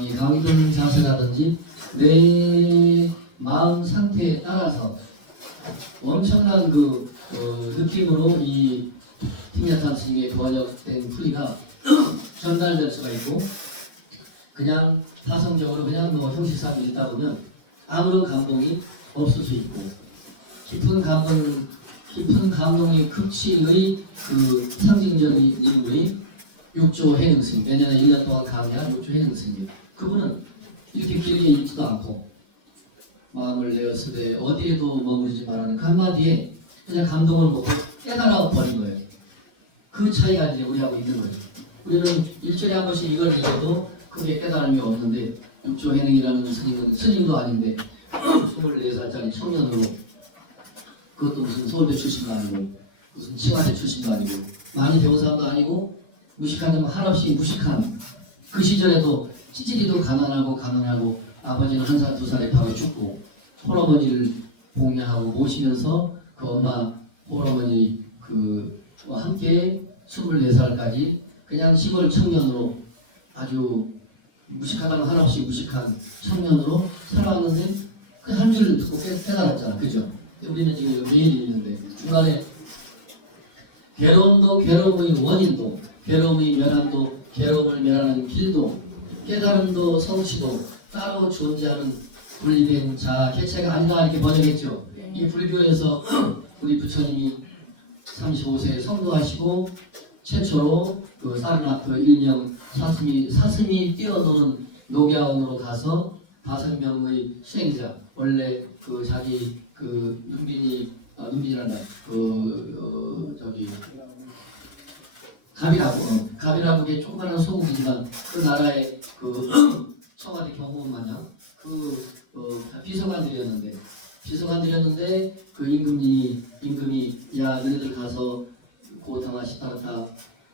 이 강의든 자세라든지 내 마음 상태에 따라서 엄청난 느낌으로 이 틴야탄 스님의 번역된 풀이가 전달될 수가 있고, 그냥 타성적으로 그냥 형식상 읽다 보면 아무런 감동이 없을 수 있고, 깊은 감동의 극치의 상징적인 인물이 육조 해능 스님, 내년에 1년 동안 강의한 육조 해능 스님, 그분은 이렇게 길게 읽지도 않고 마음을 내었으되 어디에도 머무르지 말라는 그 한마디에 그냥 감동을 먹고 깨달아 버린 거예요. 그 차이가 이제 우리하고 있는 거예요. 우리는 일주일에 한 번씩 이걸 읽어도 크게 깨달음이 없는데, 육조 해능이라는 스님은 스님도 아닌데 24살짜리 청년으로, 그것도 무슨 서울대 출신도 아니고 무슨 칭화대 출신도 아니고 많이 배운 사람도 아니고 무식한 한없이 무식한 그 시절에도 찌질이도 가난하고 아버지는 1살 2살에 바로 죽고 홀어머니를 봉양하고 모시면서 그 엄마 홀어머니 와 함께 24살까지 그냥 시골 청년으로 아주 무식하다는 한없이 무식한 청년으로 살아왔는데 그 한 줄 듣고 깨달았잖아. 그죠? 우리는 지금 매일 읽는데 중간에 괴로움도 괴로움의 원인도, 괴로움의 멸함도 괴로움을 멸하는 길도, 깨달음도 성취도 따로 존재하는 분리된 자 개체가 아니다, 이렇게 번역했죠. 이 불교에서 우리 부처님이 35세에 성도하시고 최초로 사르나크 일명 사슴이 뛰어노는 녹야원으로 가서 5명의 수행자, 원래 자기 눈빈이란다. 가비라국의 조그마한 소국이지만 그 나라의 청와대 경호원 마냥 비서관들이었는데 그 임금이 야 너희들 가서 고탕아 시타르타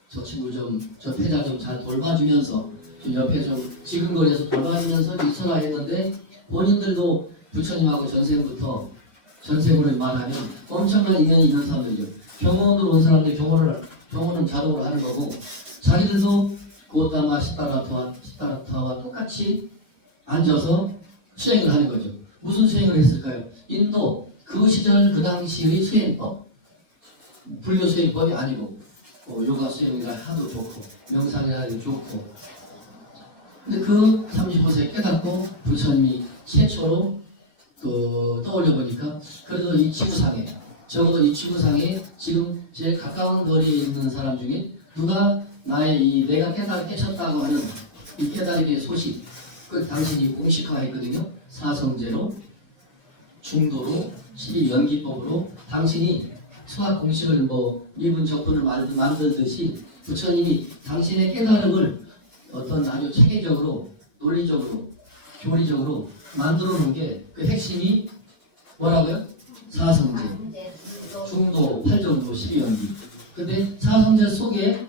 저 친구 저 패자 좀 잘 돌봐주면서 좀 옆에 좀 지근거리에서 돌봐주면서 있어라 했는데, 본인들도 부처님하고 전생으로 말하면 엄청난 인연이 있는 사람들이죠. 경호원으로 온 사람들 경호는 자동으로 하는 거고, 자기들도 고타마 시타르타와 똑같이 앉아서 수행을 하는 거죠. 무슨 수행을 했을까요? 인도 그 시절 그 당시의 수행법, 불교 수행법이 아니고 요가 수행이라 하도 좋고 명상이라 해도 좋고, 근데 그 35세에 깨닫고 부처님이 최초로 떠올려 보니까 그래도 이 지구상에, 적어도 이 지구상에 지금 제일 가까운 거리에 있는 사람 중에 누가 나의 내가 깨쳤다고 하는 이 깨달음의 소식, 당신이 공식화했거든요. 사성제로, 중도로, 12연기법으로 당신이 수학 공식을 미분 적분을 만들듯이 부처님이 당신의 깨달음을 어떤 아주 체계적으로, 논리적으로, 교리적으로 만들어 놓은 게 그 핵심이 뭐라고요? 사성제, 중도, 8정도, 12연기. 근데 사성제 속에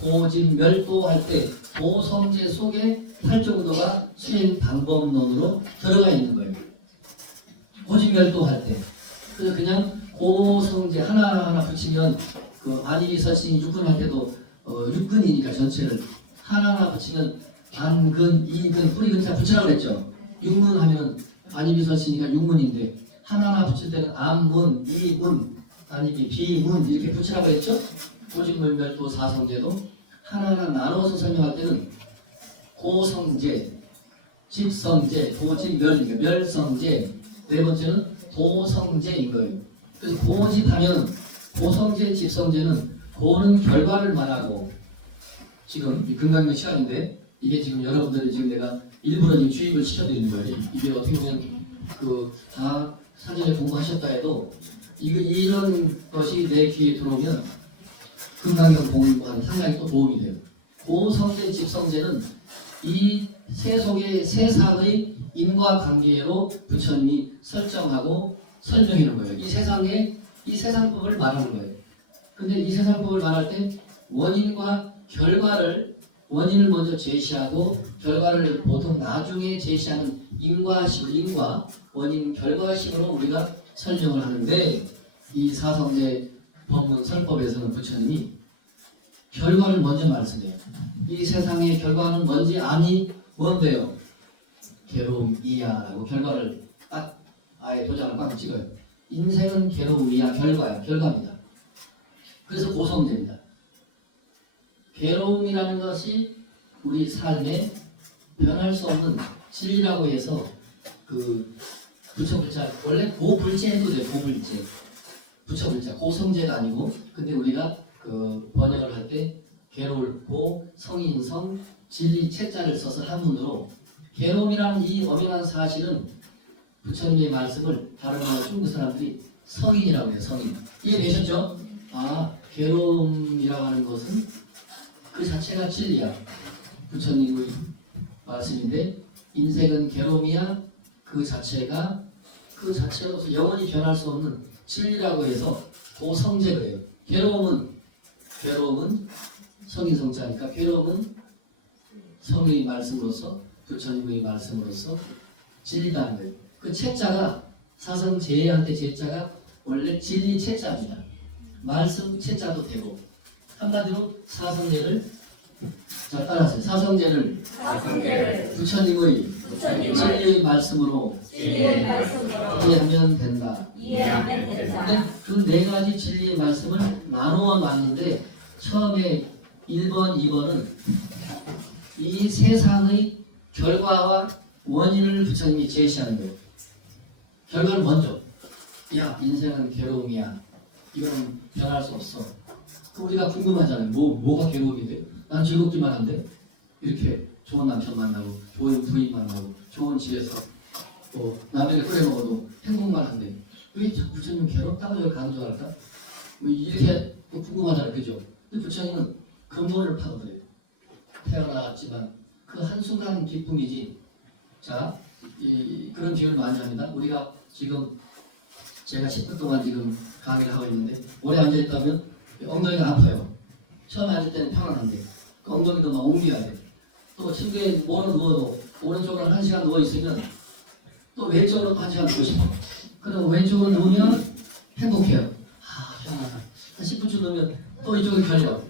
고진멸도 할 때 고성제 속에 8정도가 수행 방법론으로 들어가 있는 거예요. 고진멸도 할 때. 그래서 그냥 고성제 하나하나 붙이면 안이비서신 6근 할 때도 6근이니까 전체를 하나하나 붙이면 안근, 이근, 뿌리근자 붙이라고 그랬죠. 6문 하면 안이비서신이니까 6문인데 하나하나 붙일 때는 안문, 이문, 안이비, 비문 이렇게 붙이라고 했죠. 고진멸도 사성제도 하나하나 나눠서 설명할 때는 고성제, 집성제, 고진멸, 멸성제, 네 번째는 도성제인 거예요. 그래서 고집하면 고성제, 집성제는 고는 결과를 말하고, 지금 이 금강경 시간인데 이게 지금 여러분들이 지금 내가 일부러 지금 주입을 시켜드리는 거예요. 이게 어떻게 보면 다 사전에 공부하셨다 해도 이런 것이 내 귀에 들어오면 금강경 공부하는 상당히 또 도움이 돼요. 고성제, 집성제는 이 세속의 세상의 인과관계로 부처님이 설정하고 설명해 놓은 거예요. 이 세상법을 말하는 거예요. 근데 이 세상법을 말할 때 원인과 원인을 먼저 제시하고 결과를 보통 나중에 제시하는 인과, 원인, 결과식으로 우리가 설명을 하는데, 이 사성제 법문 설법에서는 부처님이 결과를 먼저 말씀해요. 이 세상의 결과는 뭔지 아니 뭔데요? 괴로움이야라고 결과를 딱 아예 도장을 꽉 찍어요. 인생은 괴로움이야 결과야 결과입니다. 그래서 고성제입니다. 괴로움이라는 것이 우리 삶에 변할 수 없는 진리라고 해서 그 부처불자 원래 고불제도 돼요. 고불제 부처불자 고성제가 아니고 근데 우리가 그 번역을 할 때 괴로울 고 성인성 진리 채자를 써서 한문으로 괴로움이라는 이 엄연한 사실은 부처님의 말씀을 다른 나라 중국 사람들이 성인이라고 해요. 성인 이해되셨죠? 아 괴로움이라고 하는 것은 그 자체가 진리야. 부처님의 말씀인데 인생은 괴로움이야 그 자체로서 영원히 변할 수 없는 진리라고 해서 고성제 그래요. 괴로움은 성인성자니까 괴로움은 성의 말씀으로서 부처님의 말씀으로서 진리다는 거예요. 그 채자가 사성제한테 제자가 원래 진리 채자입니다. 말씀 채자도 되고 한마디로 사성제를 자 따라하세요. 사성제를 부처님의 진리의 말씀으로 이해하면 된다. 근데 그 네 가지 진리의 말씀을 나누어 놨는데 처음에 1번, 2번은 이 세상의 결과와 원인을 부처님이 제시하는 거예요. 결과는 먼저 야 인생은 괴로움이야. 이거는 변할 수 없어. 우리가 궁금하잖아요. 뭐가 괴로움인데? 난 즐겁기만 한데 이렇게 좋은 남편 만나고 좋은 부인 만나고 좋은 집에서 라면을 끓여 먹어도 행복만 한데 왜 자꾸 부처님 괴롭다고 여기 강조할까? 뭐 이렇게 궁금하잖아요. 그죠? 근데 부처님은 근본을 파고들어요. 태어났지만 그 한순간 기쁨이지. 자, 그런 기회를 많이 합니다. 우리가 지금 제가 10분 동안 지금 강의를 하고 있는데 오래 앉아있다면 엉덩이가 아파요. 처음에 앉을 때는 편안한데 그 엉덩이도 막 옮겨야 돼. 또 침대에 뭐로 누워도 오른쪽으로 1시간 누워있으면 또 왼쪽으로 1시간 누워 싶어. 그럼 왼쪽으로 누우면 행복해요. 편안하다. 한 10분쯤 누우면 또 이쪽에 결려.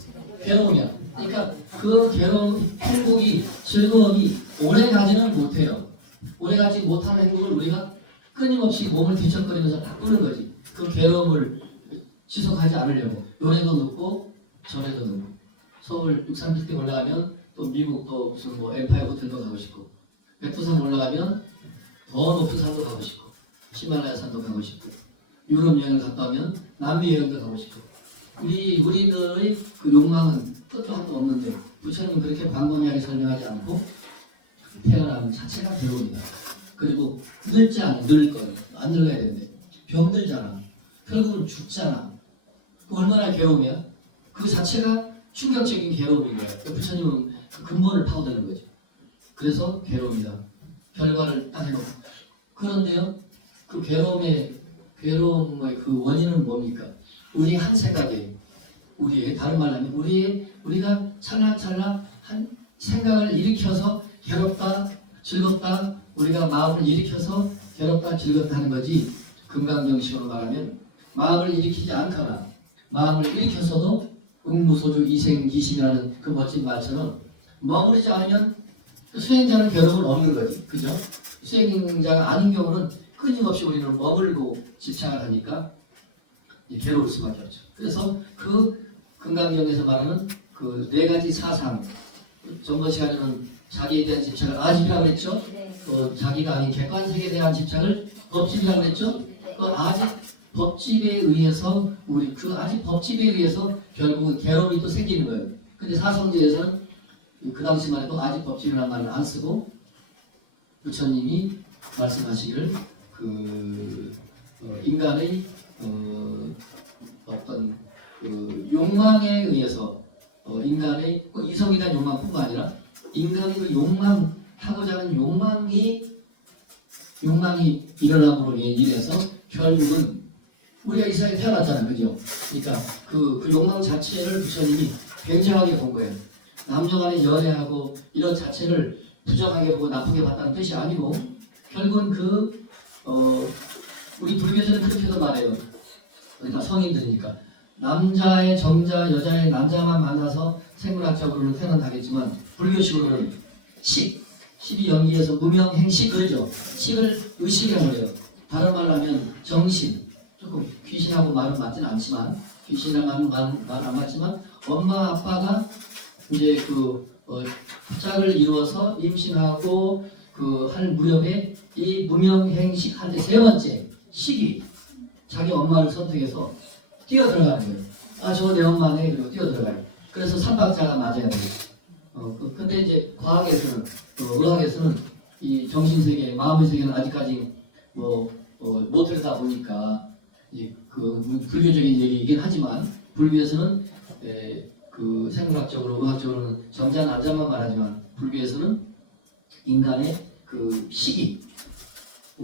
괴로움이야. 그러니까 그 괴로움, 행복이, 즐거움이 오래가지는 못해요. 오래가지 못하는 행복을 우리가 끊임없이 몸을 뒤척거리면서 바꾸는 거지. 그 괴로움을 지속하지 않으려고 요래도 눕고 저래도 눕고 서울 630대 올라가면 또 미국 또 무슨 뭐 엠파이어 호텔도 가고 싶고 백두산 올라가면 더 높은 산도 가고 싶고 히말라야 산도 가고 싶고 유럽 여행을 갔다 오면 남미 여행도 가고 싶고 우리들의 그 욕망은 끝도 한도 없는데 부처님은 그렇게 광범위하게 설명하지 않고 태어남 자체가 괴로움이다. 그리고 늙지 않아. 늙을 거예요. 안 늙어야 되는데 병들잖아. 결국은 죽잖아. 얼마나 괴로움이야? 그 자체가 충격적인 괴로움인 거야. 부처님은 그 근본을 파고드는 거죠. 그래서 괴로움이다. 결과를 딱 해놓고. 그런데요, 그 괴로움의 그 원인은 뭡니까? 우리 한 생각에, 다른 말로 하면 우리가 찰나찰나 한 생각을 일으켜서 괴롭다, 즐겁다, 우리가 마음을 일으켜서 괴롭다, 즐겁다 하는 거지. 금강정식으로 말하면 마음을 일으키지 않거나 마음을 일으켜서도 응무소주 이생기심이라는 그 멋진 말처럼 머무르지 않으면 수행자는 괴로움은 없는 거지. 그죠? 수행자가 아닌 경우는 끊임없이 우리는 머물고 집착을 하니까 괴로울 수밖에 없죠. 그래서 그 금강경에서 말하는 그 네 가지 사상, 전번 시간에는 자기에 대한 집착을 아집이라고 했죠. 또 자기가 아닌 객관세계에 대한 집착을 법집이라고 했죠. 그 아집 법집에 의해서 아집 법집에 의해서 결국은 괴로움이 또 생기는 거예요. 근데 사성제에서는 그 당시만 해도 아집 법집이라는 말을 안 쓰고 부처님이 말씀하시기를 인간의 어떤 욕망에 의해서 인간의 이성에 대한 욕망뿐만 아니라 인간의 그 욕망하고자 하는 욕망이 일어남으로 인해서 결국은 우리가 이 세상에 태어났잖아요. 그죠? 그러니까 그 욕망 자체를 부처님이 굉장하게 본 거예요. 남녀간의 연애하고 이런 자체를 부정하게 보고 나쁘게 봤다는 뜻이 아니고 결국은 우리 불교에서는 그렇게도 말해요. 그러니까 성인들이니까 남자의 정자, 여자의 남자만 만나서 생물학적으로는 태어난다겠지만 불교식으로는 식이 연기해서 무명행식 그러죠. 식을 의식해버려요. 다른 말로 하면 정신. 조금 귀신하고 말은 맞지는 않지만 귀신이랑 말은 안 맞지만 엄마 아빠가 이제 짝을 이루어서 임신하고 할 무렵에 이 무명행식 할 때 세 번째 식이 자기 엄마를 선택해서 뛰어 들어가는 거예요. 아, 저거 내 엄마네. 그리고 뛰어 들어가요. 그래서 삼박자가 맞아야 돼요. 근데 이제 과학에서는, 의학에서는 이 정신세계, 마음의 세계는 아직까지 못 들여다 보니까 불교적인 얘기이긴 하지만 불교에서는 생물학적으로, 의학적으로는 정자 남자만 말하지만 불교에서는 인간의 식이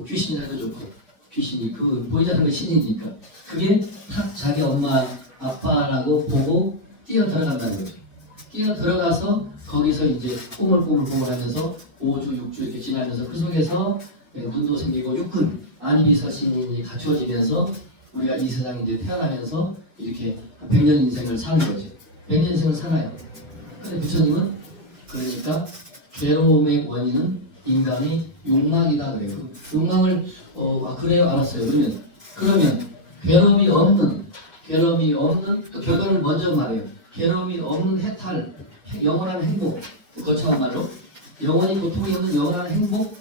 귀신이라도 좋고 귀신이 보이자는 거 신이니까 그게 딱 자기 엄마 아빠라고 보고 뛰어 들어간다는 거죠. 뛰어 들어가서 거기서 이제 꼬물꼬물하면서 5주 6주 이렇게 지나면서 그 속에서 눈도 생기고 육근 안이비서신이 갖추어지면서 우리가 이 세상에 이제 태어나면서 이렇게 100년 인생을 사는 거죠. 100년 인생을 살아요. 근데 부처님은 그러니까 괴로움의 원인은 인간의 욕망이다 그래요. 욕망을 그래요, 알았어요. 그러면 괴로움이 없는 또 결과를 먼저 말해요. 괴로움이 없는 해탈, 영원한 행복, 거창한 말로 영원히 고통이 없는 영원한 행복,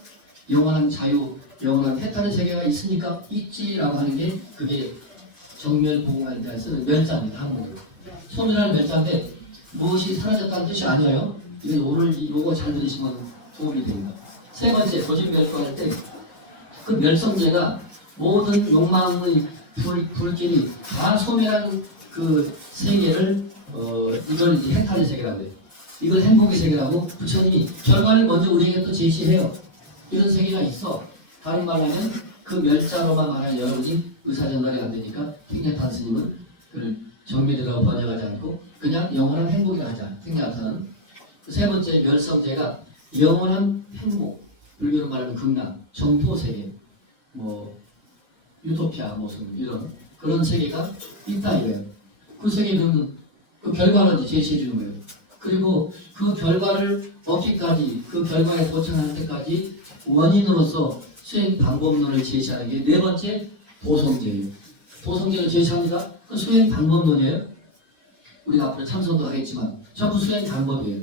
영원한 자유, 영원한 해탈의 세계가 있으니까 있지라고 하는 게 그게 정멸보공할 때 쓰는 멸자입니다. 한문으로. 소멸할 멸자인데 무엇이 사라졌다는 뜻이 아니에요. 이건 오늘 이거 잘 들으시면 도움이 됩니다. 세 번째 고진멸도할 때 그 멸성제가 모든 욕망의 불길이 다 소멸한 그 세계를 이걸 이제 해탈의 세계라고 해요. 이걸 행복의 세계라고 부처님이 결과를 먼저 우리에게 또 제시해요. 이런 세계가 있어. 다른 말하면 그 멸자로만 말하는 여러분이 의사전달이 안 되니까 팅야탄 스님은 그걸 정밀이라고 번역하지 않고 그냥 영원한 행복이라 하자. 팅야탄은 세 번째 멸성제가 영원한 행복, 불교로 말하면 극락, 정토세계, 유토피아 무슨 이런 그런 세계가 있다 이거예요. 그 세계는 그 결과를 제시해 주는 거예요. 그리고 그 결과를 얻기까지, 그 결과에 도착하는 때까지 원인으로서 수행 방법론을 제시하는 게 네 번째 도성제예요. 도성제를 제시합니다. 그 수행 방법론이에요. 우리가 앞으로 참선도 하겠지만 전부 수행 방법이에요.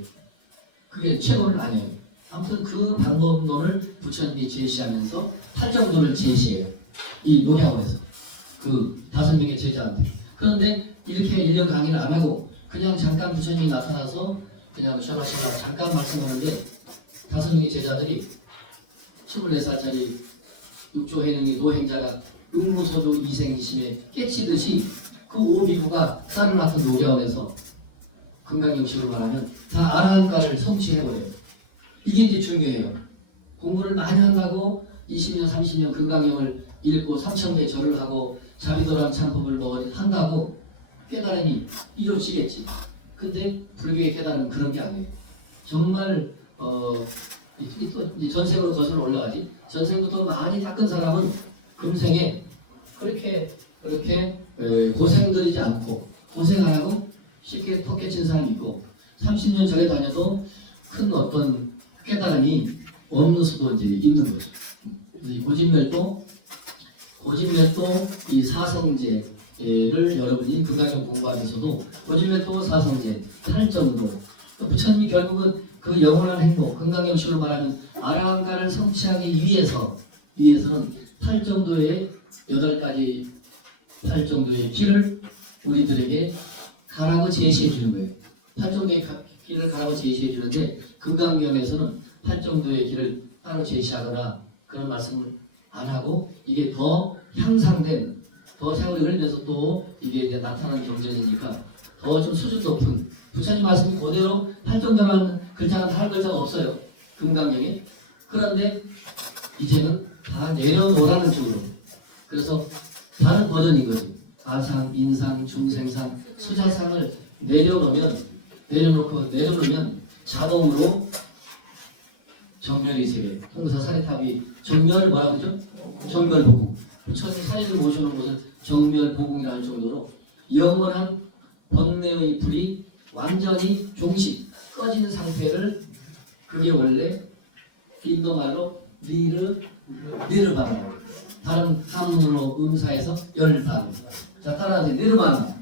그게 최고는 아니에요. 아무튼 그 방법론을 부처님이 제시하면서 8정도를 제시해요. 이 노량원에서 그 5명의 제자한테. 그런데 이렇게 1년 강의를 안 하고 그냥 잠깐 부처님이 나타나서 그냥 셔라셔라 잠깐 말씀하는데 5명의 제자들이 24살짜리 육조해능이 노행자가 응무소조 이생심에 깨치듯이 그 오비부가 쌀을 낳던 노량원에서 금강경식으로 말하면 다 아라한가를 성취해버려요. 이게 이제 중요해요. 공부를 많이 한다고 20년, 30년 금강경을 읽고 3000개 절을 하고 자비도란 참법을 한다고 깨달음이 이루어지겠지. 근데 불교의 깨달음은 그런 게 아니에요. 정말 전생으로 거슬러 올라가지. 전생부터 많이 닦은 사람은 금생에 그렇게 고생들이지 않고 고생 안 하고 쉽게 턱 깨친 사람이 있고 30년 절에 다녀도 큰 어떤 깨달음이 없는 수도 이제 있는 거죠. 이 고진멸도 이 사성제를 여러분이 금강경 공부하면서도 고진멸도 사성제 8정도 부처님이 결국은 그 영원한 행복 금강경식으로 말하면 아라한가를 성취하기 위해서는 8정도의 8가지 8정도의 길을 우리들에게 가라고 제시해 주는 거예요. 8정도의 길을 가라고 제시해 주는데 금강경에서는 8정도의 길을 따로 제시하거나 그런 말씀을 안 하고 이게 더 향상된 더 세월이 흘러서 또 이게 이제 나타나는 경전이니까 더 좀 수준 높은 부처님 말씀이 그대로 8정도만 글자가 다 할 글자가 없어요. 금강경에. 그런데 이제는 다 내려놓으라는 쪽으로. 그래서 다른 버전인 거죠. 아상, 인상, 중생상, 수자상을 내려놓으면 자동으로 정멸의 세계, 홍사사리탑이 정멸 뭐라고 그러죠? 정멸보궁. 부처님 사리를 모시는 곳은 정멸보궁이라는 정도로 영원한 번뇌의 불이 완전히 종식 꺼진 상태를, 그게 원래 인도말로 니르바나, 다른 한문으로 음사해서 열반. 자, 따라하세요. 니르바나.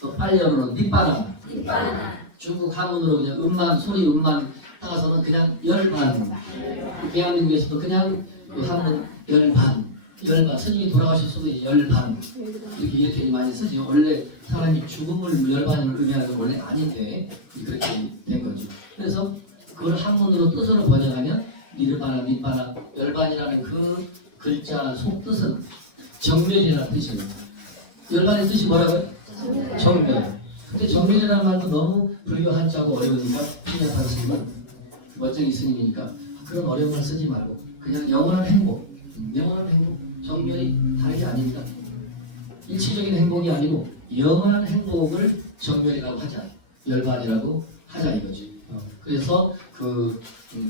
또 빨리어로 니빠나. 중국 한문으로 그냥 음만, 소리 음만 따라서는 그냥 열반. 대한민국에서도 그냥 한문 열반. 스님이 돌아가셨어도 열반. 이렇게 많이 쓰죠. 원래 사람이 죽음을 열반을 의미하는 건 원래 아닌데 그렇게 된 거죠. 그래서 그걸 한문으로 뜻으로 번역하면 니르바나, 니빠나, 열반이라는 그 글자 속뜻은 정멸이라는 뜻이에요. 열반의 뜻이 뭐라고요? 정멸. 근데 정멸이라는 말도 너무 불교 한자고 어려우니까 피냐탄 스님은 멋쟁이 스님이니까 그런 어려운 말 쓰지 말고 그냥 영원한 행복, 영원한 행복, 정멸이 다른 게 아닙니다. 일시적인 행복이 아니고 영원한 행복을 정멸이라고 하자, 열반이라고 하자 이거지. 그래서 그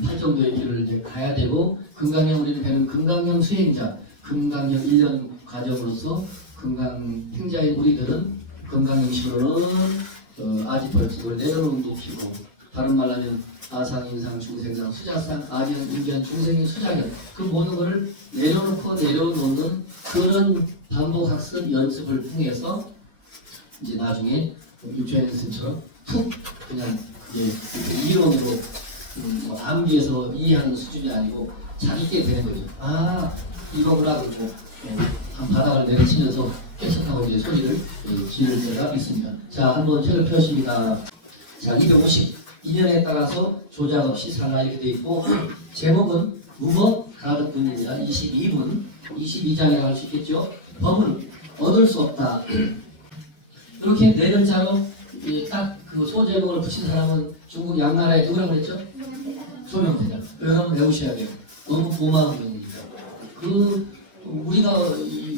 팔정도의 길을 이제 가야 되고, 금강경 우리는 배는 금강경 수행자, 금강경 1년 과정으로서 금강 행자인 우리들은 금강경식으로는 아지벌칙을 내려놓기고, 다른 말로 하면 아상, 인상, 중생상, 수자상, 아견, 인견, 중생인, 수자견, 그 모든 것을 내려놓고 내려놓는 그런 반복학습 연습을 통해서 이제 나중에 육체의 스님처럼 푹 그냥 이론으로 뭐 암기해서 이해하는 수준이 아니고 자기께 되는 거죠. 아, 이거구나 그러고 한 바닥을 내려치면서 깨끗하고 이제 소리를 지을 때가 있습니다. 자, 한번 책을 펴십니다. 자, 252년에 따라서 조작 없이 살라 이렇게 돼 있고, 제목은 무법 가득분입니다. 22장이라고 할 수 있겠죠. 법은 얻을 수 없다. 이렇게 네 글자로 딱 그 소제목을 붙인 사람은 중국 양나라에 누구라고 그랬죠? 소명태자. 여러분 외우셔야 돼요. 너무 고마운 분이니까. 우리가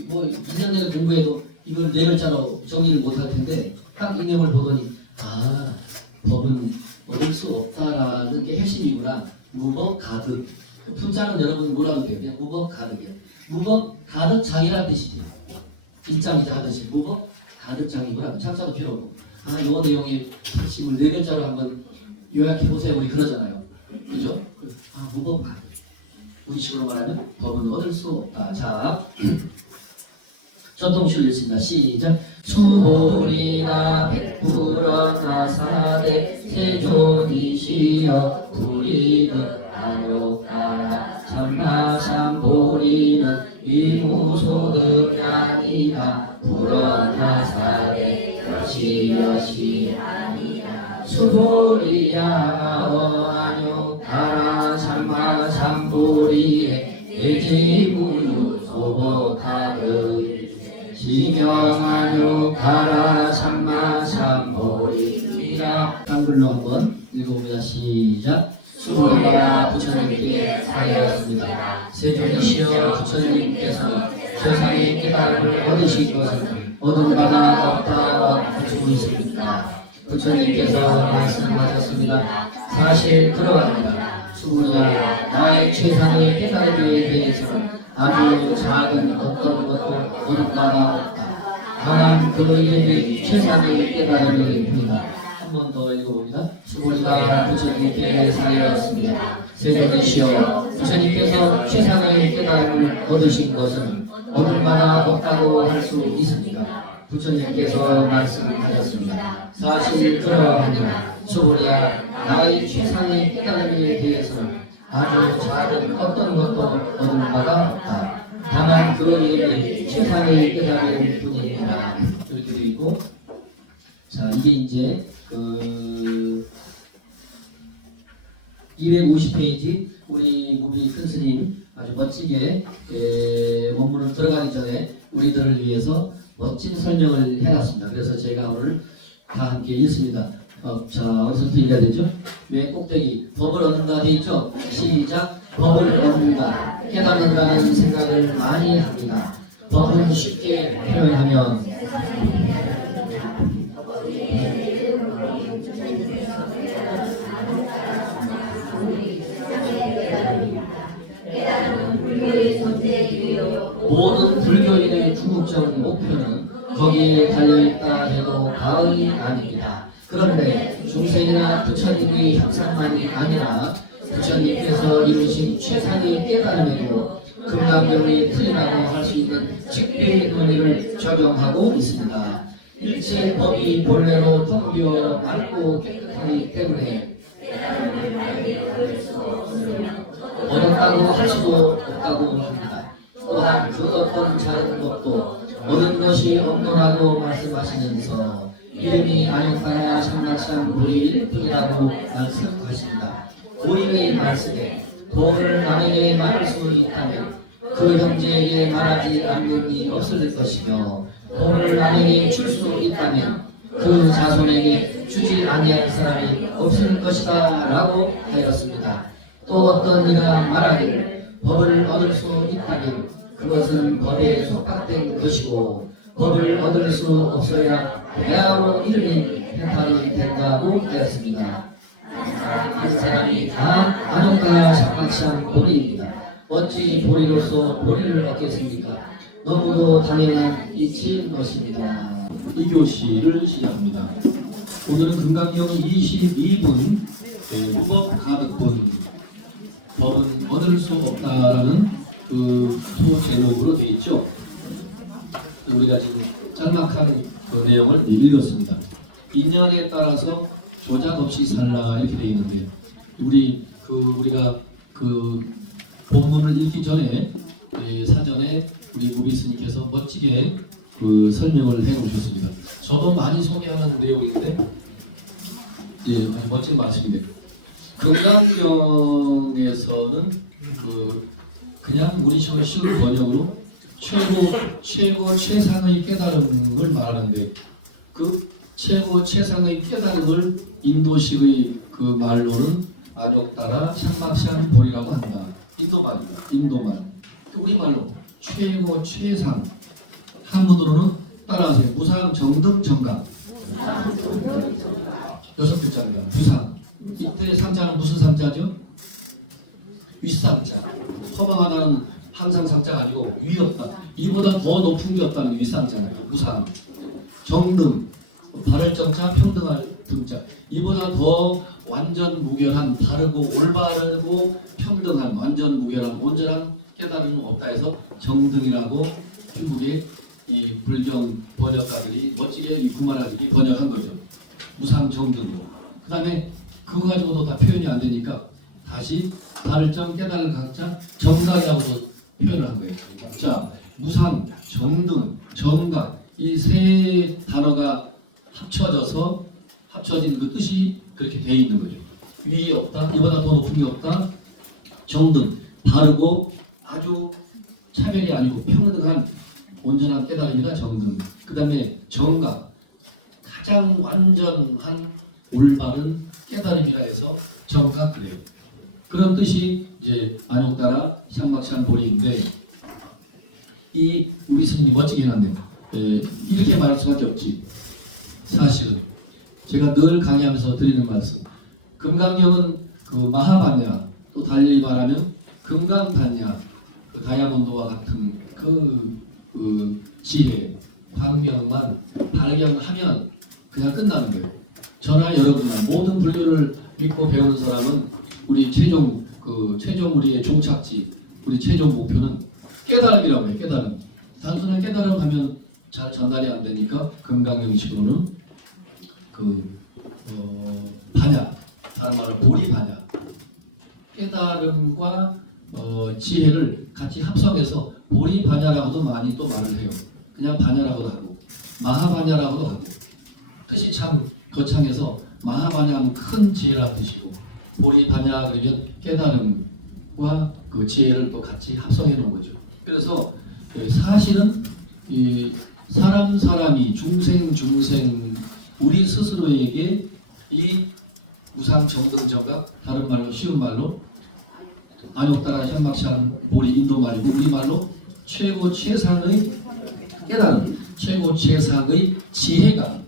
뭐 2년 내내 공부해도 이걸 네 글자로 정리를 못할 텐데 딱 이 내용을 보더니 아, 법은 얻을 수 없다라는 게 핵심이구나. 무법 가득. 품자는 여러분 뭐라고 돼요? 그냥 무법 가득이에요. 무법 가득장이라는 뜻이죠. 일장이자 하듯이 무법 가득장이구나. 창자도 필요 없고. 아, 요 내용의 핵심을 네 글자로 한번 요약해보세요. 우리 그러잖아요. 그죠? 아, 무법 가득. 우리 식으로 말하면 법은 얻을 수 없다. 자, 전통시를 읽습니다. 시작. 수호리나 백불어나 사대 세존이시여 불이득 안욕하라 참나삼보리는 위무소득이 아니라 불어나 사대 여시여시 아니라 수보리야 안욕하라 참나삼보리에 내지무유 소보타르 시경안욕하라 참마삼보리이라. 한글로 한번 읽어봅니다. 시작. 수고가 부처님께 사하였습니다. 세존이시여 부처님께서 세상의 깨달음을 얻으신 것은 얻은 바가 없다고 가지고 있습니다. 부처님께서 말씀하셨습니다. 사실 그러합니다. 수고야 나의 최상의 깨달음에 대해서는 아주 작은 어떤 것도 얻은 바가 없다. 다만 그 이름이 최상의 깨달음일 뿐이다. 한 번 더 읽어봅니다. 수고리가 부처님께 사하였습니다. 세존이시여 부처님께서 최상의 깨달음을 얻으신 것은 얻은 바가 없다고 할 수 있습니다. 부처님께서 말씀하셨습니다. 사실 그러합니다. 수고리야 나의 최상의 깨달음에 대해서는 아주 작은 어떤 것도 얻은 바가 없다. 다만 그 이름이 최상의 깨달음일 뿐입니다. 이렇게 되어 있고, 자, 이게 이제 250페이지 우리 무비 큰 스님 아주 멋지게 원문을 들어가기 전에 우리들을 위해서 멋진 설명을 해놨습니다. 그래서 제가 오늘 다 함께 읽습니다. 자, 어디서부터 읽어야 되죠? 맨 꼭대기 법을 얻는다 돼 있죠? 시작. 법을 얻는다, 깨닫는다는 생각을 많이 합니다. 법은 쉽게 표현하면 모든 불교인의 궁극적 목표는 거기에 거기에 달려있다 해도 과언이 아닙니다. 그런데 중생이나 부처님의 형상만이 아니라 부처님께서 이루신 최상의 깨달음에도 금강경이 틀리다고 할 수 있는 직비의 논리를 적용하고 있습니다. 일체 법이 본래로 통비어 맑고 깨끗하기 때문에 얻었다고 할 수도 없다고 합니다. 또한 그 어떤 작은 것도 얻은 것이 없노라고 말씀하시면서 이름이 안욕하나 상락상 보리일 뿐이라고 말씀하십니다. 고인의 말씀에 돈을 남에게 말할 수 있다면 그 형제에게 말하지 않는 이 없을 것이며 돈을 남에게 줄 수 있다면 그 자손에게 주지 아니할 사람이 없을 것이다 라고 하였습니다. 또 어떤 이가 말하기를 법을 얻을 수 있다면 그것은 법에 속박된 것이고 법을 얻을 수 없어야 대야로 이름이 해탈이 된다고 하였습니다. 한 사람이 다 안옥과 상막상 보리입니다. 어찌 보리로서 보리를 얻겠습니까? 너무도 당연한 이치인 것입니다. 이 교시를 시작합니다. 오늘은 금강경 22분 무법 가득본 법은 얻을 수 없다라는 그 소제목으로 되어 있죠. 우리가 지금 짤막한 그 내용을 읽었습니다. 인연에 따라서 조작 없이 살라 이렇게 되어 있는데 우리가 그 본문을 읽기 전에 사전에 우리 무비 스님께서 멋지게 그 설명을 해놓으셨습니다. 저도 많이 소개하는 내용인데 아주 멋진 말씀인데 금강경에서는 그냥 우리 쉬운 번역으로 최고 최상의 깨달음을 말하는데 그 최고 최상의 깨달음을 인도식의 그 말로는 안욕따라 샹막샹 보리라고 한다. 인도말입니다. 인도말. 우리말로 최고 최상. 한문으로는 따라하세요. 무상 정등 정각. 6글자입니다. 무상. 이때 상자는 무슨 상자죠? 윗상자. 허망하다는 항상 상자가 아니고 위 없다. 이보다 더 높은 게 없다는 게 윗상자예요. 무상. 정등. 바를 정자, 평등할 등자. 이보다 더 완전 무결한, 바르고 올바르고 평등한, 완전 무결한, 온전한 깨달음은 없다 해서 정등이라고 중국의 이 불경 번역가들이 멋지게 이 구말하기 번역한 거죠. 무상 정등으로. 그 다음에 그거 가지고도 다 표현이 안 되니까 다시 바를정 깨달을 각자 정각이라고도 표현을 한 거예요. 자, 무상, 정등, 정각 이 세 단어가 합쳐진 그 뜻이 그렇게 되어 있는 거죠. 위에 없다, 이보다 더 높은 게 없다. 정등, 바르고 아주 차별이 아니고 평등한 온전한 깨달음이다. 정등. 그 다음에 정각, 가장 완전한 올바른 깨달음이라 해서 정각 그래요. 그런 뜻이 이제 안욕따라 샹막샹 보리인데 이 우리 스님이 멋지게 해놨네요. 이렇게 말할 수밖에 없지. 사실은 제가 늘 강의하면서 드리는 말씀, 금강경은 그 마하반야, 또 달리 말하면 금강반야, 그 다이아몬드와 같은 그 지혜, 광명만 발견하면 그냥 끝나는 거예요. 저나 여러분나 모든 불교를 믿고 배우는 사람은 우리 최종 우리의 종착지, 우리 최종 목표는 깨달음이라고 해요. 깨달음. 단순한 깨달음 하면 잘 전달이 안 되니까 금강경식으로는 반야, 다른 말로 보리 반야, 깨달음과 지혜를 같이 합성해서 보리 반야라고도 많이 또 말을 해요. 그냥 반야라고도 하고 마하반야라고도 하고 뜻이 참 거창해서 마하반야는 큰 지혜라는 뜻이고 보리 반야 그러면 깨달음과 그 지혜를 또 같이 합성해 놓은 거죠. 그래서 사실은 이 사람이 중생 우리 스스로에게 이 무상 정등 정각, 다른 말로 쉬운 말로 안욕따라 샹막샹 보리 인도말이고 우리말로 최고 최상의 깨달음, 최고 최상의 지혜가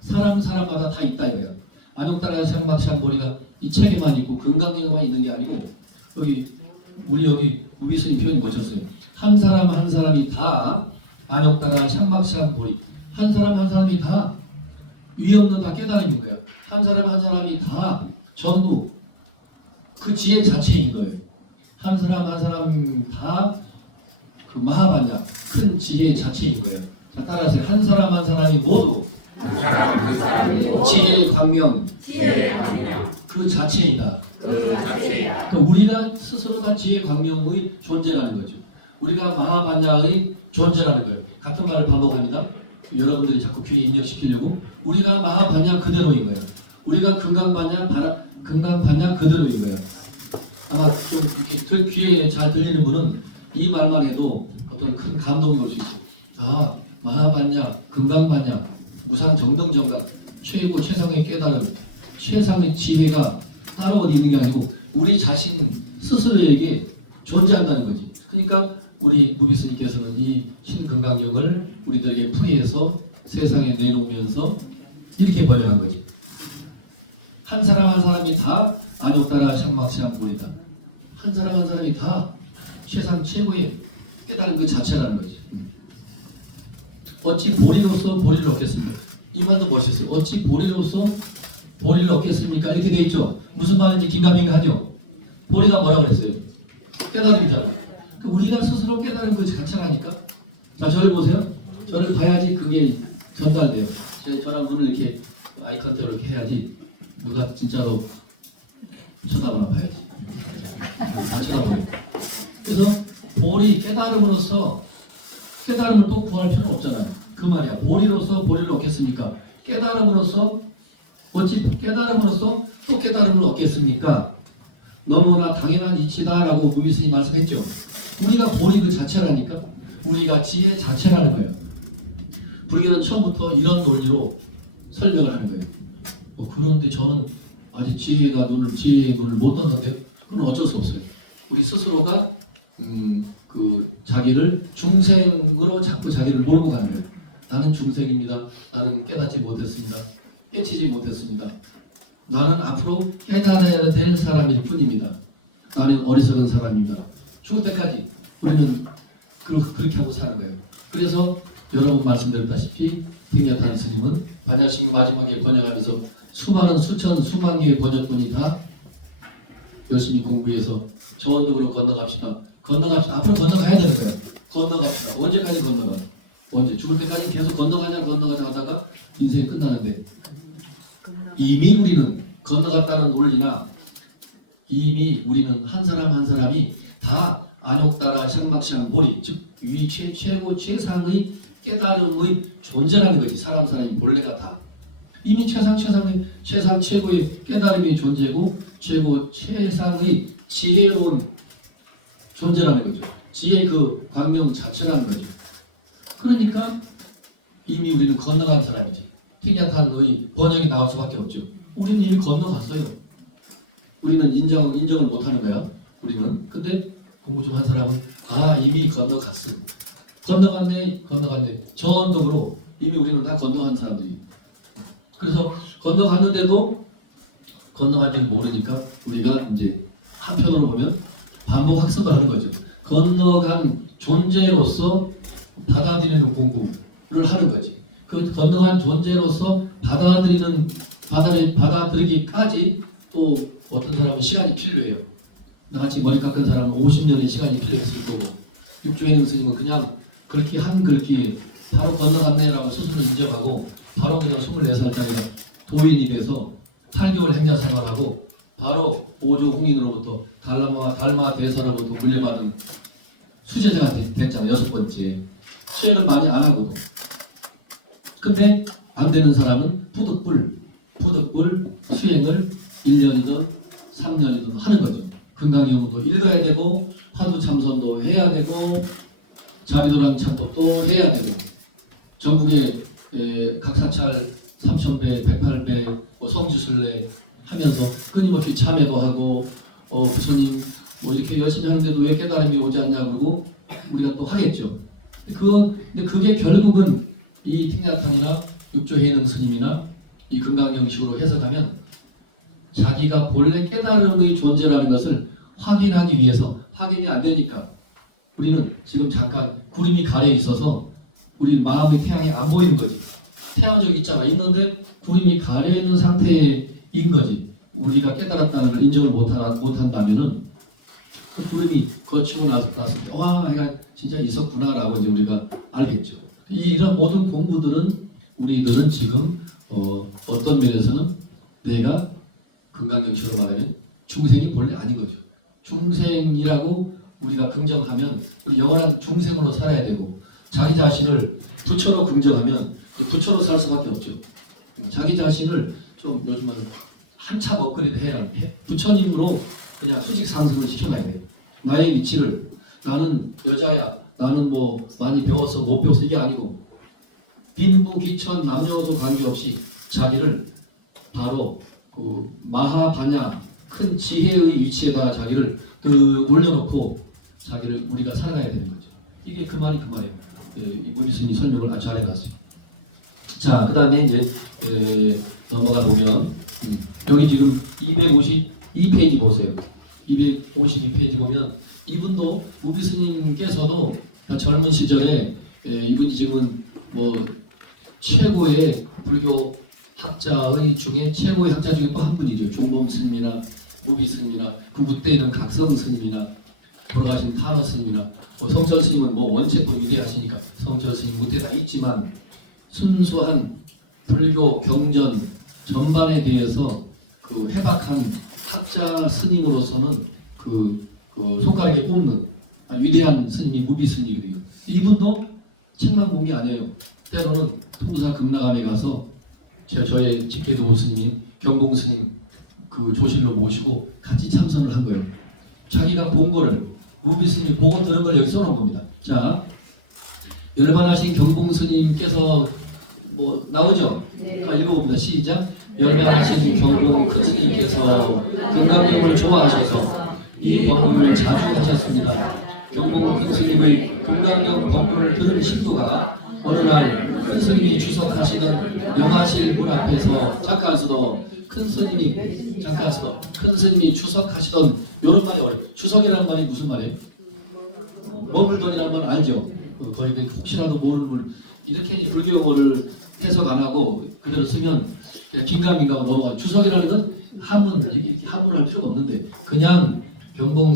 사람마다 다 있다 이거야. 안욕따라 샹막샹 보리가 이 책에만 있고 금강경에만 있는 게 아니고 여기 무비스님 표현이 멋졌어요. 한 사람이 다 안욕따라 샹막샹 보리, 한 사람 한 사람이 다 위에 없는 다 깨달음인 거예요. 한 사람 한 사람이 다 전부 그 지혜 자체인 거예요. 한 사람 한 사람 다 그 마하반야 큰 지혜 자체인 거예요. 자, 따라서 한 사람 한 사람이 모두 지혜의 광명 그 자체이다. 그러니까 우리가 스스로가 지혜의 광명의 존재라는 거죠. 우리가 마하반야의 존재라는 거예요. 같은 말을 반복합니다. 여러분들이 자꾸 귀에 입력시키려고 우리가 마하반야 그대로인 거예요. 우리가 금강반야 그대로인 거예요. 아마 좀 이렇게 귀에 잘 들리는 분은 이 말만 해도 어떤 큰 감동이 올 수 있어요. 아, 마하반야, 금강반야, 무상정등정각, 최고 최상의 깨달음, 최상의 지혜가 따로 어디 있는 게 아니고 우리 자신 스스로에게 존재한다는 거지. 그러니까 우리 무비스님께서는 이 신금강경을 우리들에게 풀이해서 세상에 내놓으면서 이렇게 번역한 거지. 한 사람 한 사람이 다 안욕따라 샹막시한보리다. 한 사람 한 사람이 다 세상 최고의 깨달은 그 자체라는 거지. 어찌 보리로서 보리를 얻겠습니까? 이 말도 멋있어요. 어찌 보리로서 보리를 얻겠습니까? 이렇게 돼 있죠. 무슨 말인지 긴가민가하죠. 보리가 뭐라고 그랬어요? 깨달음이잖아. 우리가 스스로 깨달은 그 자체라니까. 자, 저를 보세요. 저를 봐야지 그게 전달돼요. 저랑 눈을 이렇게 아이 컨택을 이렇게 해야지 누가 진짜로 쳐다보나 봐야지. 안 쳐다보게. 그래서 보리 깨달음으로써 깨달음을 또 구할 필요는 없잖아요. 그 말이야. 보리로서 보리를 얻겠습니까? 깨달음으로써 어찌 깨달음으로써 또 깨달음을 얻겠습니까? 너무나 당연한 이치다라고 무비스님 말씀했죠. 우리가 보리 그 자체라니까. 우리가 지혜 자체라는 거예요. 불교는 처음부터 이런 논리로 설명을 하는 거예요. 그런데 저는 아직 지혜의 눈을 못 떴는데 그건 어쩔 수 없어요. 우리 스스로가 그 자기를 중생으로 자꾸 자기를 몰고 가는 거예요. 나는 중생입니다. 나는 깨닫지 못했습니다. 깨치지 못했습니다. 나는 앞으로 깨달아야 될 사람일 뿐입니다. 나는 어리석은 사람입니다. 죽을 때까지 우리는 그렇게 하고 사는 거예요. 그래서 여러 번 말씀드렸다시피 팅야탄 스님은 반야식 마지막에 번역하면서 수많은 수천 수만 개의 번역본이 다 열심히 공부해서 저 언덕으로 건너갑시다. 앞으로 건너가야 되는 거예요. 건너갑시다. 언제까지 건너가? 언제? 죽을 때까지 계속 건너가자 하다가 인생이 끝나는데 이미 우리는 건너갔다는 논리나 이미 우리는 한 사람 한 사람이 다 안욕따라 샹막샹 보리 즉 위 최고 최상의 깨달음의 존재라는 거지. 사람이 본래가 다 이미 최상 최고의 깨달음이 존재고 최고 최상의 지혜로운 존재라는 거죠. 지혜 그 광명 자체라는 거죠. 그러니까 이미 우리는 건너간 사람이지. 팅야탄의 번역이 나올 수밖에 없죠. 우리는 이미 건너갔어요. 우리는 인정을 못하는 거야. 우리는. 근데 공부 좀 한 사람은 이미 건너갔어. 건너갔네. 저 언덕으로 이미 우리는 다 건너간 사람들이. 그래서 건너갔는데도 건너간지 모르니까 우리가 이제 한편으로 보면 반복 학습을 하는 거죠. 건너간 존재로서 받아들이는 공부를 하는 거지. 그 건너간 존재로서 받아들이기까지 또 어떤 사람은 시간이 필요해요. 나같이 머리 깎은 사람은 50년의 시간이 필요했을 거고 육조해는 스님은 그냥 글귀 한 글귀 바로 건너갔네라고 스스로 인정하고 바로 그냥 24살짜리가 도인이 돼서 8개월 행자 생활하고 바로 오조 홍인으로부터 달마 대사로부터 물려받은 수제자가 됐잖아요. 6번째. 수행을 많이 안 하고도. 근데 안 되는 사람은 부득불 수행을 1년이든 3년이든 하는 거죠. 금강경도 읽어야 되고 화두 참선도 해야 되고 자비도랑 참법도 해야 되고 전국에 각사찰 3000배, 108배, 성지순례 하면서 끊임없이 참회도 하고 부처님 이렇게 열심히 하는데도 왜 깨달음이 오지 않냐 그러고 우리가 또 하겠죠. 근데 그게 결국은 이 팅야탄이나 육조해능 스님이나 이 금강경식으로 해석하면 자기가 본래 깨달음의 존재라는 것을 확인하기 위해서 확인이 안 되니까 우리는 지금 잠깐 구름이 가려 있어서 우리 마음의 태양이 안 보이는 거지. 태양 저기 있잖아. 있는데 구름이 가려있는 상태인 거지. 우리가 깨달았다는 걸 인정을 못한다면은 그 구름이 거치고 났을 때 와, 얘가 진짜 있었구나라고 이제 우리가 알겠죠. 이런 모든 공부들은 우리들은 지금 어떤 면에서는 내가 금강경치로 말하면 중생이 본래 아닌 거죠. 중생이라고 우리가 긍정하면 영원한 중생으로 살아야 되고, 자기 자신을 부처로 긍정하면 부처로 살 수밖에 없죠. 자기 자신을 좀 요즘은 한참 업그레이드 해야 해. 부처님으로 그냥 수직 상승을 시켜놔야 돼요. 나의 위치를, 나는 여자야, 나는 뭐 많이 배워서 못 배워서 이게 아니고, 빈부 귀천 남녀도 관계없이 자기를 바로 그 마하바냐 큰 지혜의 위치에다가 자기를 올려놓고 자기를 우리가 살아가야 되는 거죠. 이게 그 말이 그 말이에요. 이 무리스님이 설명을 아주 잘 해놨어요. 자, 그 다음에 이제 넘어가 보면 여기 지금 252페이지 보세요. 252페이지 보면 이분도 무비스님께서도 젊은 시절에 이분이 지금은 뭐 최고의 불교 학자의 중에 최고의 학자 중에 또 한 분이죠. 종범 스님이나 무비 스님이나 그 그때는 각성 스님이나 돌아가신 타너 스님이나 성철 스님은 뭐 원체 또 위대하시니까 성철 스님 무대 다 있지만 순수한 불교 경전 전반에 대해서 그 해박한 학자 스님으로서는 그 손가락에 꼽는 위대한 스님이 무비 스님이거든요. 이분도 책만 본 게 아니에요. 때로는 통사 금나감에 가서 저의 집계도 스님이 경봉 스님 그 조실로 모시고 같이 참선을 한 거예요. 자기가 본 거를 무비 스님이 보고 들은 걸 여기 써놓은 겁니다. 자, 열반하신 경봉 스님께서 뭐 나오죠? 네. 읽어봅니다. 시작. 열반하신 경봉 그 스님께서 금강경을 좋아하셔서 이 법문을 자주 하셨습니다. 경봉 큰 스님의 금강경 법문을 들은 신도가 어느 날 큰 스님이 주석하시는 영하실 문 앞에서 큰 스님이 주석하시던 이런 말이 어려워요. 주석이라는 말이 무슨 말이에요? 머물던이라는 말 알죠? 거의 혹시라도 모르는 분 이렇게 불교어를 해석 안 하고 그대로 쓰면 그냥 긴가민가가 넘어가요. 주석이라는 건 이렇게 함문할 필요가 없는데 그냥 경봉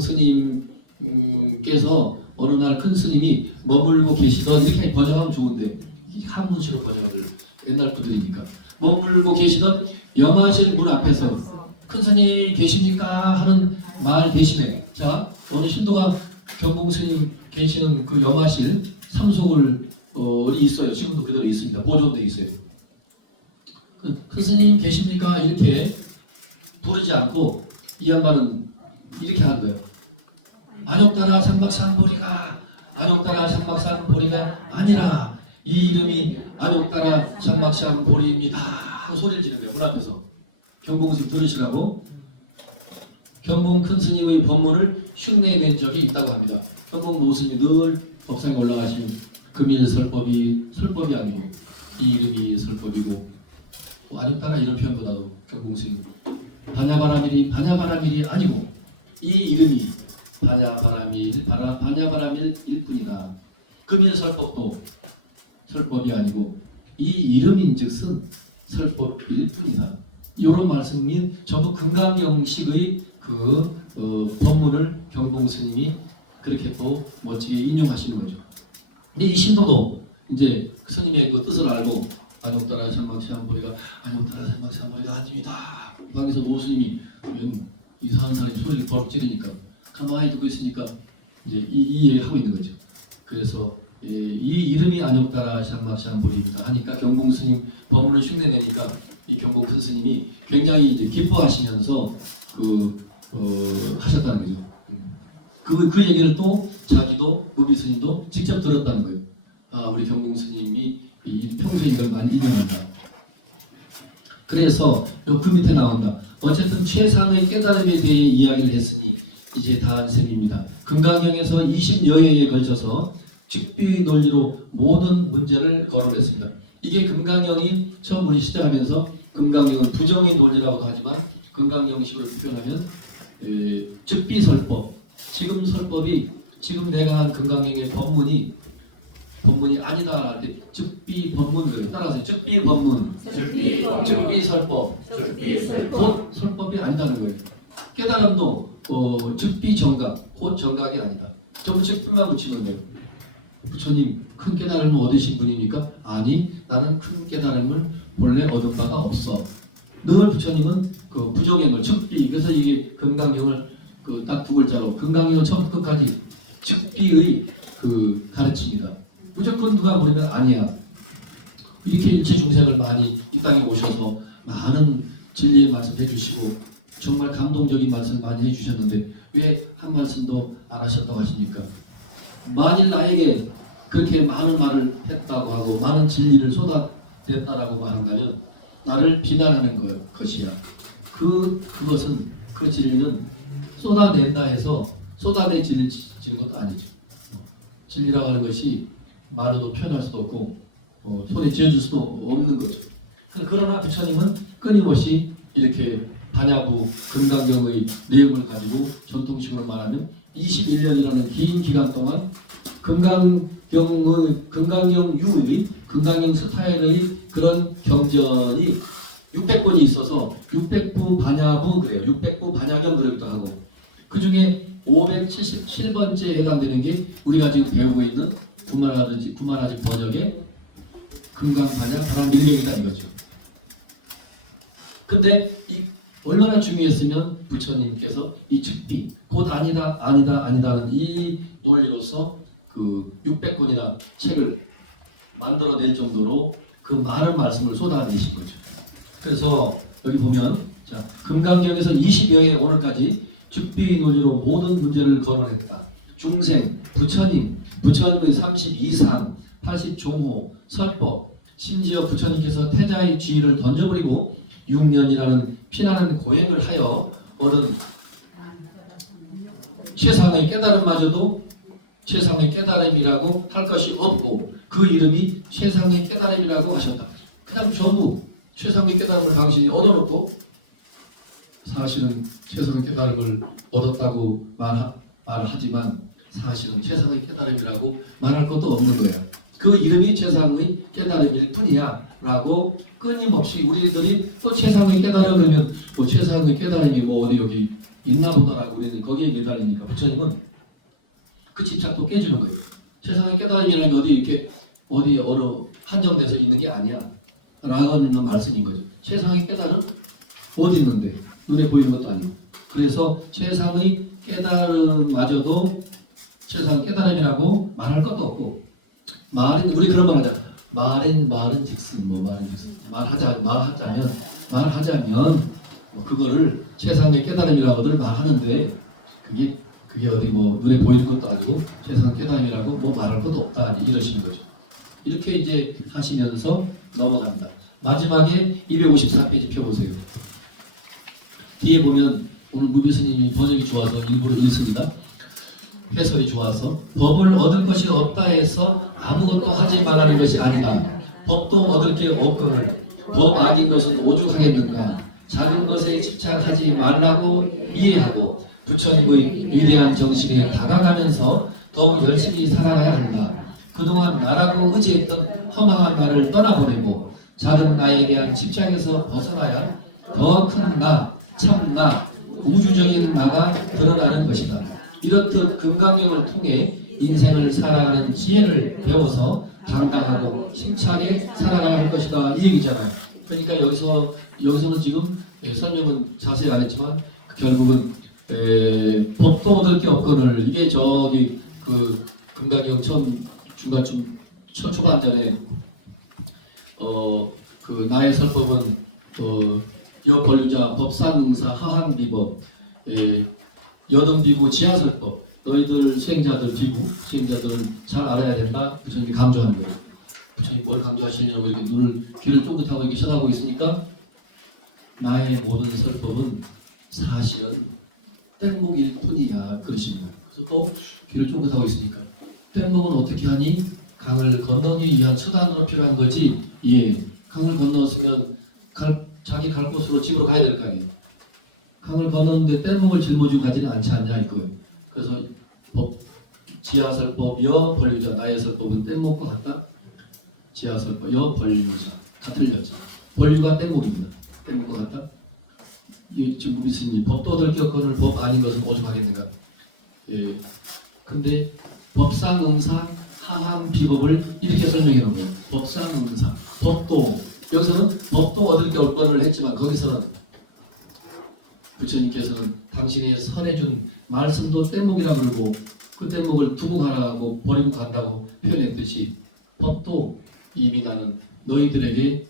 스님께서 어느 날 큰 스님이 머물고 계시던 이렇게 번역하면 좋은데 한문식으로 번역을 옛날 분들이니까 머물고 계시던 영하실 문 앞에서 큰 스님 계십니까? 하는 말 대신에 자 어느 신도가 경봉 스님 계시는 그 영하실 삼속을 있어요. 지금도 그대로 있습니다. 보존돼 있어요. 큰 스님 계십니까? 이렇게 부르지 않고 이 양반은 이렇게 하는 거예요. 안욕따라 삼박산보리가 안욕따라 삼박산보리가 아니라 이 이름이 안욕따라 삼박산보리입니다 하고 소리를 지르는 거예요. 문 앞에서 경봉 스님 들으시라고. 경봉 큰 스님의 법문을 흉내낸 적이 있다고 합니다. 경봉 노스님이 늘 법상에 올라가신 금일 설법이 아니고 이 이름이 설법이고 안욕따라 이런 표현보다도 경봉 스님 반야바라밀이 아니고 이 이름이 반야바라밀일 뿐이다. 금일 설법도 설법이 아니고 이 이름인즉슨 설법일 뿐이다. 이런 말씀이 전부 금강경식의 법문을 경봉 스님이 그렇게 또 멋지게 인용하시는 거죠. 근데 이 신도도 이제 그 스님의 그 뜻을 알고 안욕따라 삼박산보리가 아닙니다. 방에서 노스님이 이상한 사람이 소리를 버럭 지르니까 가만히 듣고 있으니까 이제 이해하고 있는 거죠. 그래서 이 이름이 안욕따라 삼박산보리입니다 하니까 경봉 스님 법문을 흉내내니까 이 경봉 큰 스님이 굉장히 이제 기뻐하시면서 하셨다는 거죠. 그 얘기를 또 자기도 무비 스님도 직접 들었다는 거예요. 아, 우리 경봉 스님이 평소에 이걸 많이 인용한다. 그래서 그 밑에 나온다. 어쨌든 최상의 깨달음에 대해 이야기를 했으니 이제 다한 셈입니다. 금강경에서 20여 회에 걸쳐서 직비 논리로 모든 문제를 거론했습니다. 이게 금강경이 처음 우리 시작하면서 금강경은 부정의 논리라고도 하지만 금강경식으로 표현하면 즉비설법, 지금 설법이 지금 내가 한 금강경의 법문이 법문이 아니다 할 때 즉비 법문 그래요. 따라서 즉비 법문, 즉비 설법, 곧 설법이 아니다는 거예요. 깨달음도 즉비 정각, 곧 정각이 아니다. 전부 즉비만 붙이는 거예요. 부처님 큰 깨달음을 얻으신 분입니까? 아니, 나는 큰 깨달음을 본래 얻은 바가 없어. 늘 부처님은 그 부정행을 즉비, 그래서 이게 금강경을 그 딱 두 글자로 금강경을 처음부터 끝까지 즉비의 그 가르침이다. 무조건 누가 모르면 아니야. 이렇게 일체 중생을 많이 이 땅에 오셔서 많은 진리의 말씀 해주시고 정말 감동적인 말씀 많이 해주셨는데 왜 한 말씀도 안 하셨다고 하십니까? 만일 나에게 그렇게 많은 말을 했다고 하고 많은 진리를 쏟아냈다라고 한다면 나를 비난하는 것이야. 그것은 그 진리는 쏟아낸다 해서 쏟아내 진리는 것도 아니죠. 진리라고 하는 것이 말로도 표현할 수도 없고 손에 쥐어줄 수도 없는 거죠. 그러나 부처님은 끊임없이 이렇게 반야부 금강경의 내용을 가지고 전통식으로 말하면 21년이라는 긴 기간 동안 금강경 유의 금강경 스타일의 그런 경전이 600번이 있어서 600부 반야부 그래요. 600부 반야경 그러기도 하고 그 중에 577번째에 해당되는 게 우리가 지금 배우고 있는 구만아지 번역의 금강반야 바람밀경이다 이거죠. 근데 이 얼마나 중요했으면 부처님께서 이 즉비 곧 아니다는 이 논리로서 그 600권이나 책을 만들어낼 정도로 그 많은 말씀을 쏟아내신 거죠. 그래서 여기 보면 자 금강경에서 20여회 오늘까지 즉비 논리로 모든 문제를 거론했다. 중생, 부처님의 32상, 80종호, 설법, 심지어 부처님께서 태자의 지위를 던져버리고 6년이라는 피나는 고행을 하여 얻은 최상의 깨달음마저도 최상의 깨달음이라고 할 것이 없고 그 이름이 최상의 깨달음이라고 하셨다. 그냥 전부 최상의 깨달음을 당신이 얻어놓고 사실은 최상의 깨달음을 얻었다고 말하지만 사실은 최상의 깨달음이라고 말할 것도 없는 거야. 그 이름이 최상의 깨달음일 뿐이야 라고 끊임없이 우리들이 또 최상의 깨달음 그러면 뭐 최상의 깨달음이 뭐 어디 여기 있나 보다라고 우리는 거기에 매달리니까 부처님은 그 집착도 깨주는 거예요. 최상의 깨달음이라는 게 어디 이렇게 어디 어느 한정돼서 있는 게 아니야 라고 하는 말씀인 거죠. 최상의 깨달음 어디 있는데 눈에 보이는 것도 아니고 그래서 최상의 깨달음마저도 최상의 깨달음이라고 말할 것도 없고 우리 그런 말 하자. 말은 즉슨 말하자면 뭐 그거를 최상의 깨달음이라고들 말하는데 그게 어디 뭐 눈에 보이는 것도 아니고 최상의 깨달음이라고 뭐 말할 것도 없다 이러시는 거죠. 이렇게 이제 하시면서 넘어간다. 마지막에 254페이지 펴보세요. 뒤에 보면 오늘 무비 스님이 번역이 좋아서 일부러 읽습니다. 해설이 좋아서 법을 얻을 것이 없다 해서 아무것도 하지 말라는 것이 아니다. 법도 얻을 게 없거늘 법 악인 것은 오죽하겠는가. 작은 것에 집착하지 말라고 이해하고 부처님의 위대한 정신에 다가가면서 더욱 열심히 살아가야 한다. 그동안 나라고 의지했던 허망한 나를 떠나보내고 작은 나에 대한 집착에서 벗어나야 더 큰 나, 참 나, 우주적인 나가 드러나는 것이다. 이렇듯 금강경을 통해 인생을 살아가는 지혜를 배워서 당당하고 힘차게 살아가야 할 것이다 이 얘기잖아요. 그러니까 여기서는 지금 설명은 자세히 안 했지만 결국은 법도 얻을 게 없거늘 이게 저기 그 금강경 처음 중간쯤 초반전에 그 나의 설법은 여권류자 법상응사 하한비법 여등비구 지하설법 너희들 수행자들은 잘 알아야 된다. 부처님이 강조하는 거예요. 부처님이 뭘 강조하시냐고 이렇게 귀를 쫑긋하고 이렇게 쳐다보고 있으니까 나의 모든 설법은 사실은 뗏목일 뿐이야 그러십니다. 그래서 또 귀를 쫑긋하고 있으니까 뗏목은 어떻게 하니? 강을 건너기 위한 수단으로 필요한 거지. 예, 강을 건넜으면 자기 갈 곳으로 집으로 가야 될 거 아니에요. 강을 건너는데 뗏목을 짊어지고 가지는 않지 않냐 이거예요. 그래서 지하설법 여 번류자 나의 설법은 뗏목과 같다. 지하설법 여 번류자 같은 여자. 번류가 뗏목입니다. 뗏목과 같다. 이 지금 무슨 법도 얻을 격언을 법 아닌 것은 오죽하겠는가. 예. 근데 법상 응상 하함 비법을 이렇게 설명해 놓은 거예요. 법상 응상 법도 여기서는 법도 얻을 격언을 했지만 거기서는 부처님께서는 당신이 선해준 말씀도 뗏목이라 그러고 그 뗏목을 두고 가라고 버리고 간다고 표현했듯이 법도 이미 나는 너희들에게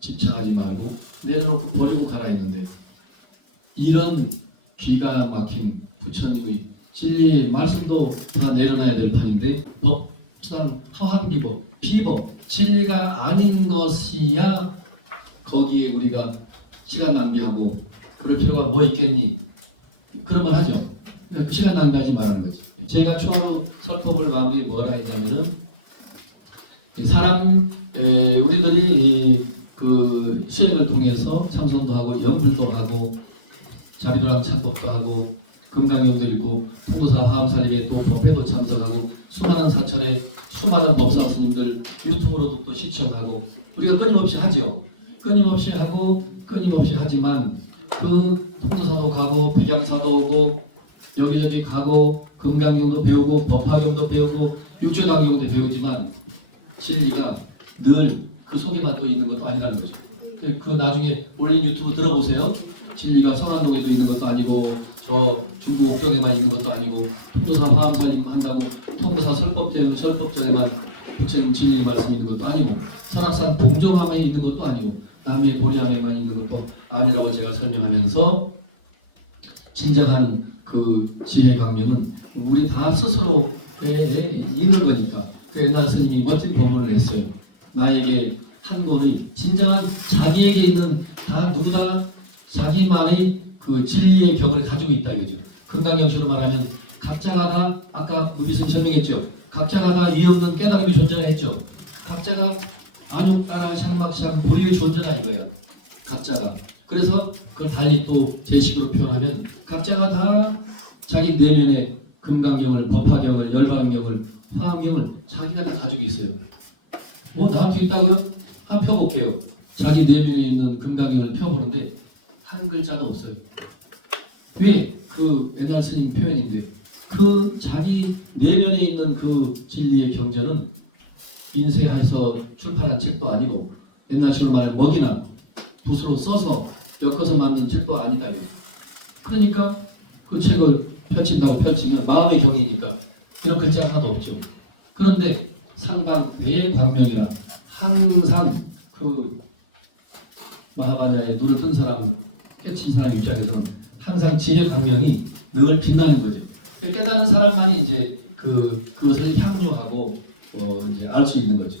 집착하지 말고 내려놓고 버리고 가라 했는데 이런 기가 막힌 부처님의 진리의 말씀도 다 내려놔야 될 판인데 법상 허한 비법 진리가 아닌 것이야 거기에 우리가 시간 낭비하고 그럴 필요가 뭐 있겠니? 그런 말 하죠. 시간 낭비하지 말라는 거지. 제가 추가로 설법을 마무리 뭐라 했냐면은 우리들이 그 수행을 통해서 참선도 하고 연불도 하고 자비도랑 참법도 하고 금강경도 읽고 통도사 하암살림에 또 법회도 참석하고 수많은 사천에 수많은 법사 스님들 유튜브로도 또 시청하고 우리가 끊임없이 하죠. 끊임없이 하고 끊임없이 하지만 그 통도사도 가고 백양사도 오고 여기저기 가고 금강경도 배우고 법화경도 배우고 육조당경도 배우지만 진리가 늘 그 속에만 또 있는 것도 아니라는 거죠. 그 나중에 올린 유튜브 들어보세요. 진리가 성안동에도 있는 것도 아니고 저 중국 옥정에만 있는 것도 아니고 통도사 화암살림 한다고 통도사 설법전에만 부처님 진리 말씀이 있는 것도 아니고 선악산 봉정함에 있는 것도 아니고 남해 보리함에만 있는 것도 아니라고 제가 설명하면서 진정한 그 지혜 강명은 우리 다 스스로에 있는 거니까 그 옛날 스님이 멋진 법문을 했어요. 나에게 한 권의 진정한 자기에게 있는 다 누구 다 자기만의 그 진리의 격을 가지고 있다 이거죠. 금강경식으로 말하면 각자가 다 아까 무비스님 설명했죠. 각자가 다 이 없는 깨달음이 존재라 했죠. 각자가 안욕따라 샹막샹 보리의 존재다 이거야. 각자가. 그래서 그걸 달리 또 제식으로 표현하면 각자가 다 자기 내면의 금강경을, 법화경을, 열반경을, 화엄경을 자기가 다 가지고 있어요. 뭐 나한테 있다고요? 한번 펴볼게요. 자기 내면에 있는 금강경을 펴보는데 한 글자도 없어요. 왜? 그 옛날 스님 표현인데 그 자기 내면에 있는 그 진리의 경전은 인쇄해서 출판한 책도 아니고 옛날식으로 말하면 먹이나 붓으로 써서 엮어서 만든 책도 아니다. 그러니까 그 책을 펼친다고 펼치면 마음의 경이니까 이런 글자 하나도 없죠. 그런데 상방 대광명이라 항상 그 마하바냐에 눈을 뜬 사람, 깨친 사람 입장에서는 항상 지혜 광명이 늘 빛나는 거죠. 깨달은 사람만이 이제 그것을 향유하고 이제 알 수 있는 거죠.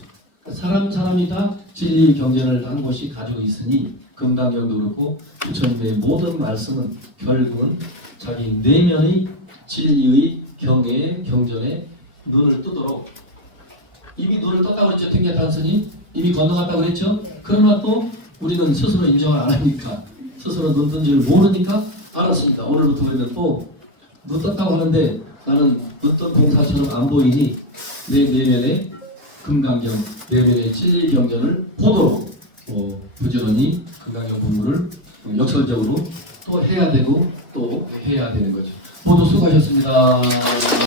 사람이 다 진리 경전을 한 곳이 가지고 있으니 금강경도 그렇고 부처님의 모든 말씀은 결국은 자기 내면의 진리의 경계의 경전에 눈을 뜨도록 이미 눈을 떴다고 그랬죠. 탱자탄 스님 이미 건너갔다고 그랬죠. 그러나 또 우리는 스스로 인정을 안 하니까 스스로 눈 뜬 줄 모르니까 알았습니다. 오늘부터 그러면 또 눈 떴다고 하는데 나는 눈 뜬 공사처럼 안 보이니 내 내면의 금강경, 내면의 진리 경전을 보도록 부지런히 금강경 공부를 역설적으로 또 해야 되고 또 해야 되는 거죠. 모두 수고하셨습니다.